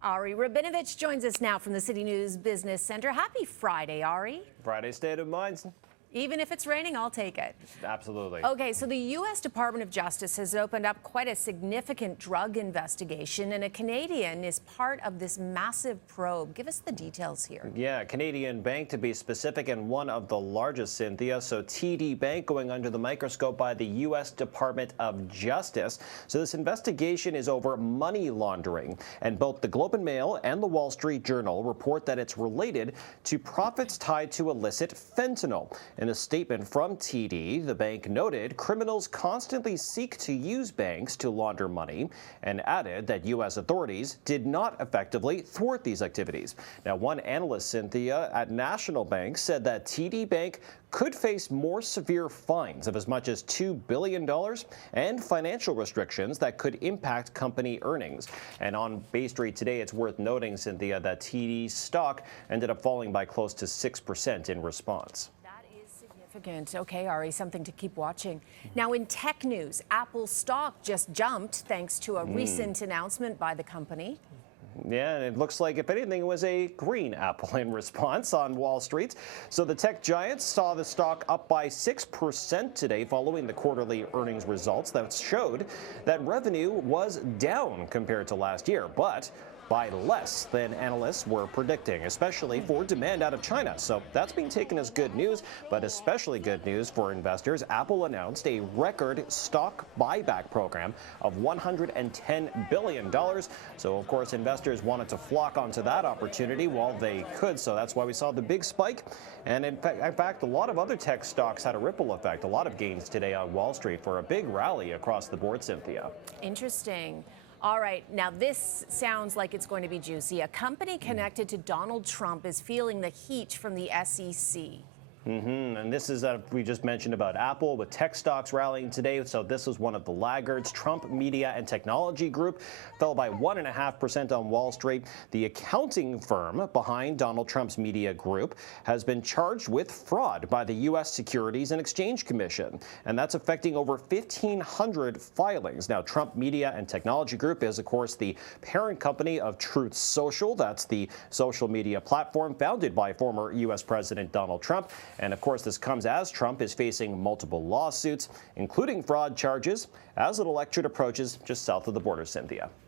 Ari Rabinovitch joins us now from the CityNews Business Center. Happy Friday, Ari. Friday state of mind. Even if it's raining, I'll take it. Absolutely. Okay, so the U.S. Department of Justice has opened up quite a significant drug investigation, and a Canadian is part of this massive probe. Give us the details here. Yeah, Canadian bank to be specific, and one of the largest, Cynthia. So TD Bank going under the microscope by the U.S. Department of Justice. So this investigation is over money laundering, and both the Globe and Mail and the Wall Street Journal report that it's related to profits tied to illicit fentanyl. In a statement from TD, the bank noted criminals constantly seek to use banks to launder money and added that U.S. authorities did not effectively thwart these activities. Now, one analyst, Cynthia, at National Bank said that TD Bank could face more severe fines of as much as $2 billion and financial restrictions that could impact company earnings. And on Bay Street today, it's worth noting, Cynthia, that TD's stock ended up falling by close to 6% in response. Significant. Okay, Ari, something to keep watching. Now, in tech news, Apple's stock just jumped thanks to a recent announcement by the company. Yeah, and it looks like, if anything, it was a green apple in response on Wall Street. So the tech giants saw the stock up by 6% today following the quarterly earnings results that showed that revenue was down compared to last year, but by less than analysts were predicting, especially for demand out of China. So that's being taken as good news, but especially good news for investors. Apple announced a record stock buyback program of $110 billion. So, of course, investors wanted to flock onto that opportunity while they could. So that's why we saw the big spike. And in fact, a lot of other tech stocks had a ripple effect. A lot of gains today on Wall Street for a big rally across the board, Cynthia. Interesting. All right, now this sounds like it's going to be juicy. A company connected to Donald Trump is feeling the heat from the SEC. And this is, we just mentioned about Apple with tech stocks rallying today. So this was one of the laggards. Trump Media and Technology Group fell by 1.5% on Wall Street. The accounting firm behind Donald Trump's media group has been charged with fraud by the U.S. Securities and Exchange Commission. And that's affecting over 1,500 filings. Now, Trump Media and Technology Group is, of course, the parent company of Truth Social. That's the social media platform founded by former U.S. President Donald Trump. And of course, this comes as Trump is facing multiple lawsuits, including fraud charges, as an election approaches just south of the border, Cynthia.